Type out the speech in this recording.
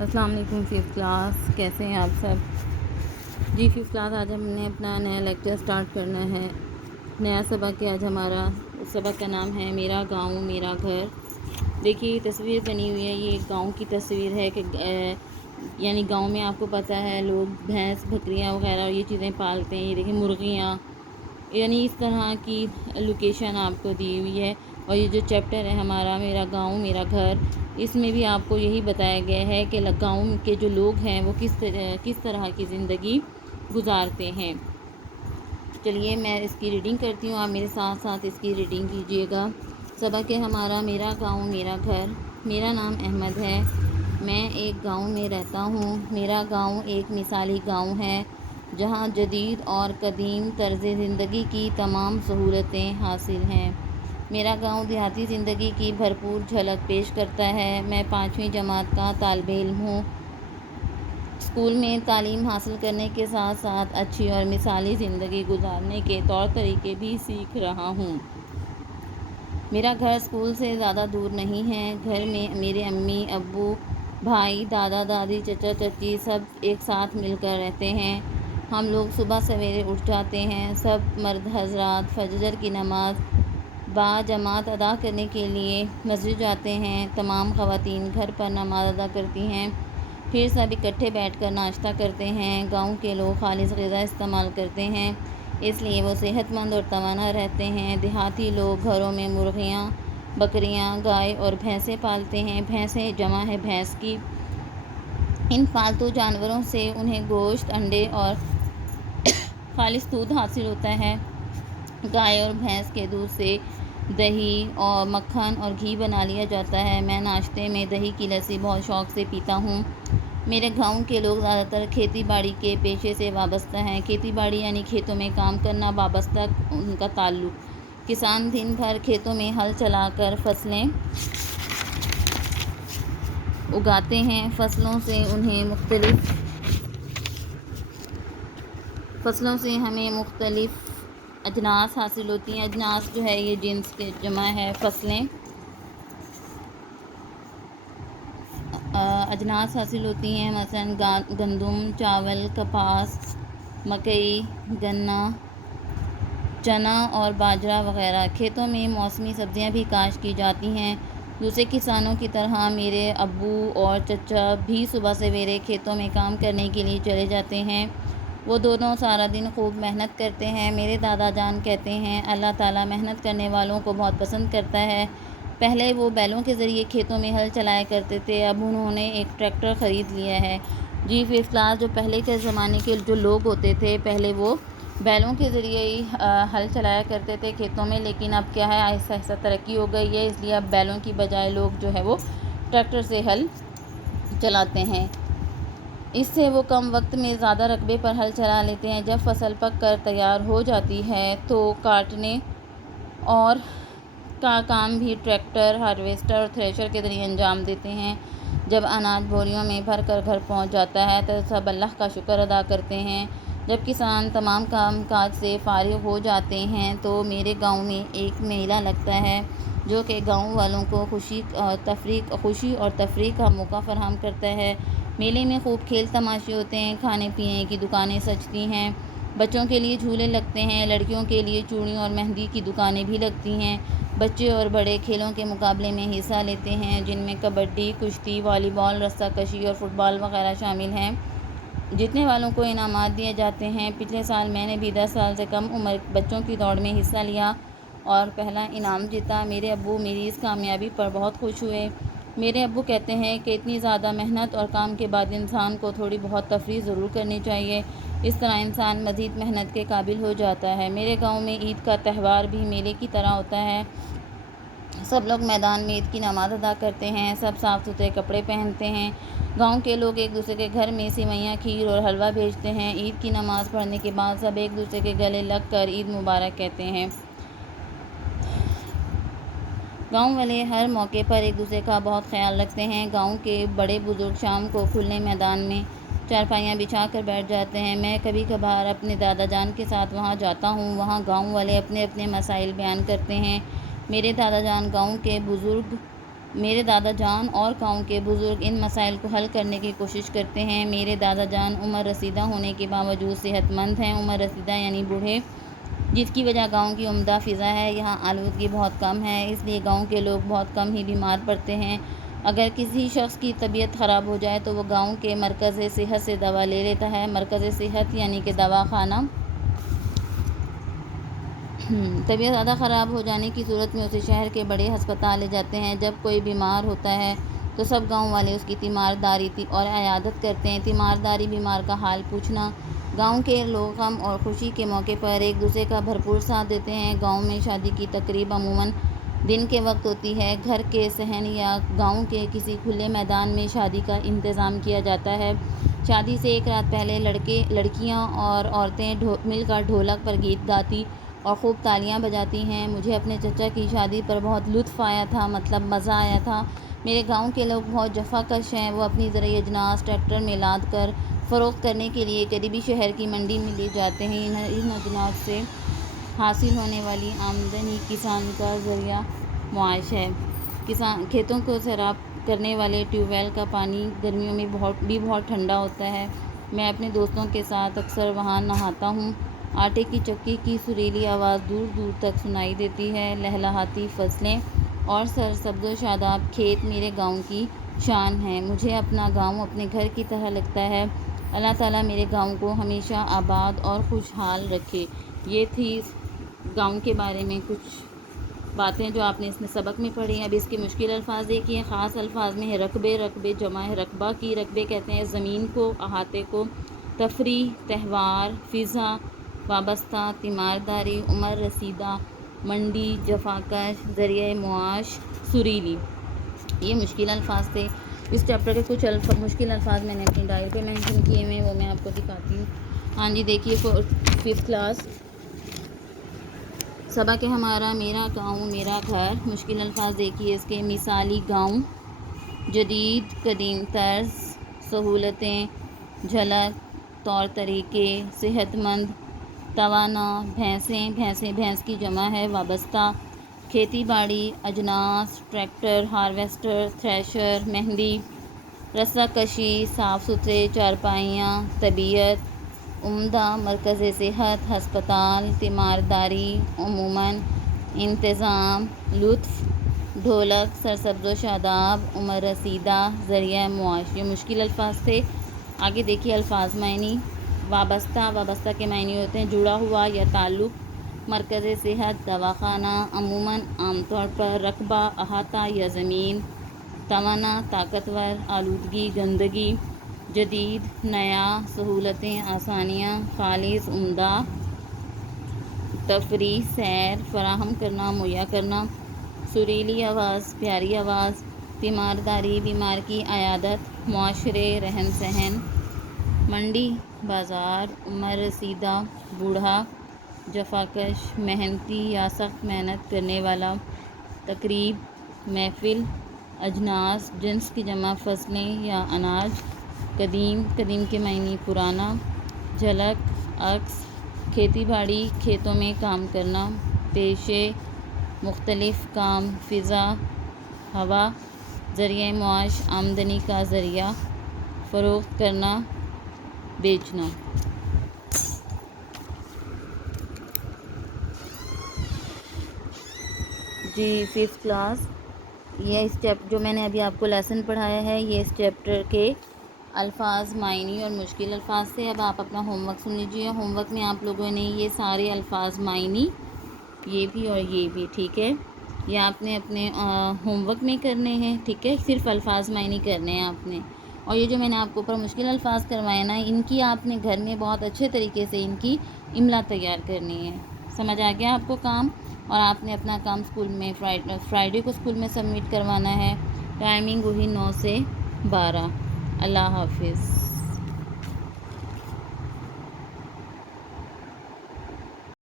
السلام علیکم fifth class, کیسے ہیں آپ سب؟ جی ففتھ کلاس، آج ہم نے اپنا نیا لیکچر سٹارٹ کرنا ہے۔ نیا سبق ہے آج ہمارا۔ اس سبق کا نام ہے میرا گاؤں میرا گھر۔ دیکھیے تصویر بنی ہوئی ہے، یہ ایک گاؤں کی تصویر ہے کہ یعنی گاؤں میں آپ کو پتہ ہے لوگ بھینس بکریاں وغیرہ یہ چیزیں پالتے ہیں۔ یہ دیکھیں مرغیاں، یعنی اس طرح کی لوکیشن آپ کو دی ہوئی ہے۔ اور یہ جو چیپٹر ہے ہمارا میرا گاؤں میرا گھر، اس میں بھی آپ کو یہی بتایا گیا ہے کہ گاؤں کے جو لوگ ہیں وہ کس طرح کی زندگی گزارتے ہیں۔ چلیے میں اس کی ریڈنگ کرتی ہوں، آپ میرے ساتھ ساتھ اس کی ریڈنگ کیجیے گا۔ سبق ہے ہمارا میرا گاؤں میرا گھر۔ میرا نام احمد ہے، میں ایک گاؤں میں رہتا ہوں۔ میرا گاؤں ایک مثالی گاؤں ہے جہاں جدید اور قدیم طرز زندگی کی تمام سہولتیں حاصل ہیں۔ میرا گاؤں دیہاتی زندگی کی بھرپور جھلک پیش کرتا ہے۔ میں 5ویں جماعت کا طالب علم ہوں۔ اسکول میں تعلیم حاصل کرنے کے ساتھ ساتھ اچھی اور مثالی زندگی گزارنے کے طور طریقے بھی سیکھ رہا ہوں۔ میرا گھر اسکول سے زیادہ دور نہیں ہے۔ گھر میں میرے امی ابو، بھائی، دادا دادی، چچا چچی سب ایک ساتھ مل کر رہتے ہیں۔ ہم لوگ صبح سویرے اٹھ جاتے ہیں۔ سب مرد حضرات فجر کی نماز باجماعت ادا کرنے کے لیے مسجد جاتے ہیں۔ تمام خواتین گھر پر نماز ادا کرتی ہیں، پھر سب اکٹھے بیٹھ کر ناشتہ کرتے ہیں۔ گاؤں کے لوگ خالص غذا استعمال کرتے ہیں، اس لیے وہ صحت مند اور توانا رہتے ہیں۔ دیہاتی لوگ گھروں میں مرغیاں، بکریاں، گائے اور بھینسیں پالتے ہیں۔ بھینسیں جمع ہے بھینس کی۔ ان پالتو جانوروں سے انہیں گوشت، انڈے اور خالص دودھ حاصل ہوتا ہے۔ گائے اور بھینس کے دودھ سے دہی اور مکھن اور گھی بنا لیا جاتا ہے۔ میں ناشتے میں دہی کی لسی بہت شوق سے پیتا ہوں۔ میرے گاؤں کے لوگ زیادہ تر کھیتی باڑی کے پیشے سے وابستہ ہیں۔ کھیتی باڑی یعنی کھیتوں میں کام کرنا، وابستہ ان کا تعلق۔ کسان دن بھر کھیتوں میں ہل چلا کر فصلیں اگاتے ہیں۔ فصلوں سے ہمیں مختلف اجناس حاصل ہوتی ہیں۔ اجناس جو ہے یہ جنس کے جمع ہے فصلیں، اجناس حاصل ہوتی ہیں، مثلا گندم، چاول، کپاس، مکئی، گنا، چنا اور باجرہ وغیرہ۔ کھیتوں میں موسمی سبزیاں بھی کاشت کی جاتی ہیں۔ دوسرے کسانوں کی طرح میرے ابو اور چچا بھی صبح سویرے کھیتوں میں کام کرنے کے لیے چلے جاتے ہیں۔ وہ دونوں سارا دن خوب محنت کرتے ہیں۔ میرے دادا جان کہتے ہیں اللہ تعالیٰ محنت کرنے والوں کو بہت پسند کرتا ہے۔ پہلے وہ بیلوں کے ذریعے کھیتوں میں ہل چلایا کرتے تھے، اب انہوں نے ایک ٹریکٹر خرید لیا ہے۔ جی ففتھ کلاس، جو پہلے کے زمانے کے جو لوگ ہوتے تھے پہلے وہ بیلوں کے ذریعے ہی ہل چلایا کرتے تھے کھیتوں میں، لیکن اب کیا ہے آہستہ آہستہ ترقی ہو گئی ہے، اس لیے اب بیلوں کی بجائے لوگ جو ہے وہ ٹریکٹر سے ہل چلاتے ہیں۔ اس سے وہ کم وقت میں زیادہ رقبے پر ہل چلا لیتے ہیں۔ جب فصل پک کر تیار ہو جاتی ہے تو کاٹنے اور کا کام بھی ٹریکٹر، ہارویسٹر اور تھریشر کے ذریعے انجام دیتے ہیں۔ جب اناج بوریوں میں بھر کر گھر پہنچ جاتا ہے تو سب اللہ کا شکر ادا کرتے ہیں۔ جب کسان تمام کام کاج سے فارغ ہو جاتے ہیں تو میرے گاؤں میں ایک میلہ لگتا ہے جو کہ گاؤں والوں کو خوشی اور تفریح کا موقع فراہم کرتا ہے۔ میلے میں خوب کھیل تماشے ہوتے ہیں، کھانے پینے کی دکانیں سجتی ہیں، بچوں کے لیے جھولے لگتے ہیں، لڑکیوں کے لیے چوڑی اور مہندی کی دکانیں بھی لگتی ہیں۔ بچے اور بڑے کھیلوں کے مقابلے میں حصہ لیتے ہیں جن میں کبڈی، کشتی، والی بال، رسہ کشی اور فٹ بال وغیرہ شامل ہیں۔ جیتنے والوں کو انعامات دیے جاتے ہیں۔ پچھلے سال میں نے بھی 10 سال سے کم عمر بچوں کی دوڑ میں حصہ لیا اور پہلا انعام جیتا۔ میرے ابو میری اس کامیابی پر بہت خوش ہوئے۔ میرے ابو کہتے ہیں کہ اتنی زیادہ محنت اور کام کے بعد انسان کو تھوڑی بہت تفریح ضرور کرنی چاہیے، اس طرح انسان مزید محنت کے قابل ہو جاتا ہے۔ میرے گاؤں میں عید کا تہوار بھی میلے کی طرح ہوتا ہے۔ سب لوگ میدان میں عید کی نماز ادا کرتے ہیں، سب صاف ستھرے کپڑے پہنتے ہیں۔ گاؤں کے لوگ ایک دوسرے کے گھر میں سیویاں، کھیر اور حلوہ بھیجتے ہیں۔ عید کی نماز پڑھنے کے بعد سب ایک دوسرے کے گلے لگ کر عید مبارک کہتے ہیں۔ گاؤں والے ہر موقع پر ایک دوسرے کا بہت خیال رکھتے ہیں۔ گاؤں کے بڑے بزرگ شام کو کھلے میدان میں چارپائیاں بچھا کر بیٹھ جاتے ہیں۔ میں کبھی کبھار اپنے دادا جان کے ساتھ وہاں جاتا ہوں۔ وہاں گاؤں والے اپنے اپنے مسائل بیان کرتے ہیں۔ میرے دادا جان گاؤں کے بزرگ میرے دادا جان اور گاؤں کے بزرگ ان مسائل کو حل کرنے کی کوشش کرتے ہیں۔ میرے دادا جان عمر رسیدہ ہونے کے باوجود صحت مند ہیں۔ عمر رسیدہ یعنی بوڑھے، جس کی وجہ گاؤں کی عمدہ فضا ہے۔ یہاں آلودگی بہت کم ہے، اس لیے گاؤں کے لوگ بہت کم ہی بیمار پڑتے ہیں۔ اگر کسی شخص کی طبیعت خراب ہو جائے تو وہ گاؤں کے مرکز صحت سے دوا لے لیتا ہے۔ مرکز صحت یعنی کہ دواخانہ۔ طبیعت زیادہ خراب ہو جانے کی صورت میں اسے شہر کے بڑے ہسپتال لے جاتے ہیں۔ جب کوئی بیمار ہوتا ہے تو سب گاؤں والے اس کی تیمارداری اور عیادت کرتے ہیں۔ تیمارداری، بیمار کا حال پوچھنا۔ گاؤں کے لوگ غم اور خوشی کے موقع پر ایک دوسرے کا بھرپور ساتھ دیتے ہیں۔ گاؤں میں شادی کی تقریب عموماً دن کے وقت ہوتی ہے۔ گھر کے صحن یا گاؤں کے کسی کھلے میدان میں شادی کا انتظام کیا جاتا ہے۔ شادی سے ایک رات پہلے لڑکیاں اور عورتیں مل کر ڈھولک پر گیت گاتی اور خوب تالیاں بجاتی ہیں۔ مجھے اپنے چچا کی شادی پر بہت لطف آیا تھا، مطلب مزہ آیا تھا۔ میرے گاؤں کے لوگ بہت جفاکش ہیں۔ وہ اپنی زرعی اجناس ٹریکٹر میں لاد کر فروخت کرنے کے لیے قریبی شہر کی منڈی میں لے جاتے ہیں۔ ان اجناس سے حاصل ہونے والی آمدنی کسان کا ذریعہ معاش ہے۔ کھیتوں کو سیراب کرنے والے ٹیوب ویل کا پانی گرمیوں میں بہت ٹھنڈا ہوتا ہے۔ میں اپنے دوستوں کے ساتھ اکثر وہاں نہاتا ہوں۔ آٹے کی چکی کی سریلی آواز دور دور تک سنائی دیتی ہے۔ لہلہاتی فصلیں اور سرسبز و شاداب کھیت میرے گاؤں کی شان ہیں۔ مجھے اپنا گاؤں اپنے گھر کی طرح لگتا ہے۔ اللہ تعالیٰ میرے گاؤں کو ہمیشہ آباد اور خوشحال رکھے۔ یہ تھی گاؤں کے بارے میں کچھ باتیں جو آپ نے اس میں سبق میں پڑھی۔ اب اس کے مشکل الفاظ دیکھیے۔ خاص الفاظ میں ہے رقبے، رقبے جمع ہے رقبہ کی۔ رقبے کہتے ہیں زمین کو، احاطے کو۔ تفریح، تہوار، فضا، وابستہ، تیمارداری، عمر رسیدہ، منڈی، جفاکش، ذریعہ معاش، سریلی۔ یہ مشکل الفاظ تھے۔ اس چیپٹر کے کچھ مشکل الفاظ میں نے اپنی ڈائری پہ مینشن کیے ہوئے ہیں، وہ میں آپ کو دکھاتی ہوں۔ ہاں جی دیکھیے 5th کلاس سبق ہے ہمارا میرا گاؤں میرا گھر۔ مشکل الفاظ دیکھیے اس کے: مثالی گاؤں، جدید قدیم طرز، سہولتیں، جھلک، طور طریقے، صحت مند، توانا، بھینسیں بھینس کی جمع ہے، وابستہ، کھیتی باڑی، اجناس، ٹریکٹر، ہارویسٹر، تھریشر، مہندی، رسا کشی، صاف ستھرے، چارپائیاں، طبیعت، عمدہ، مرکز صحت، ہسپتال، تیمارداری، عموماً، انتظام، لطف، ڈھولک، سرسبز و شاداب، عمر رسیدہ، ذریعہ معاش۔ یہ مشکل الفاظ تھے۔ آگے دیکھیے الفاظ معنی۔ وابستہ، وابستہ کے معنی ہوتے ہیں جڑا ہوا یا تعلق۔ مرکز صحت، دواخانہ، عموماً، عام طور پر۔ رقبہ، احاطہ یا زمین۔ توانا، طاقتور، آلودگی، گندگی۔ جدید، نیا، سہولتیں، آسانیاں۔ خالص، عمدہ۔ تفریح، سیر، فراہم کرنا، مہیا کرنا۔ سریلی آواز، پیاری آواز۔ تیمارداری، بیمار کی عیادت۔ معاشرے، رہن سہن۔ منڈی، بازار۔ عمر رسیدہ، بوڑھا۔ جفاکش، محنتی یا سخت محنت کرنے والا۔ تقریب، محفل۔ اجناس، جنس کی جمع فصلیں یا اناج۔ قدیم، قدیم کے معنی پرانا۔ جھلک، عکس۔ کھیتی باڑی، کھیتوں میں کام کرنا۔ پیشے، مختلف کام۔ فضا، ہوا۔ ذریعہ معاش، آمدنی کا ذریعہ۔ فروخت کرنا، بیچنا۔ جی 5th کلاس یہ اس جو میں نے ابھی آپ کو لیسن پڑھایا ہے یہ اس چیپٹر کے الفاظ، معنی اور مشکل الفاظ سے۔ اب آپ اپنا ہوم ورک سن لیجیے۔ ہوم ورک میں آپ لوگوں نے یہ سارے الفاظ، معنی، یہ بھی اور یہ بھی، ٹھیک ہے، یہ آپ نے اپنے ہوم ورک میں کرنے ہیں، ٹھیک ہے، صرف الفاظ معنی کرنے ہیں آپ نے۔ اور یہ جو میں نے آپ کو اوپر مشکل الفاظ کروائے نا، ان کی آپ نے گھر میں بہت اچھے طریقے سے ان کی املا تیار کرنی ہے۔ سمجھ آ گیا آپ کو کام؟ اور آپ نے اپنا کام اسکول میں فرائیڈے کو اسکول میں سبمٹ کروانا ہے۔ ٹائمنگ وہی 9 سے 12۔ اللہ حافظ۔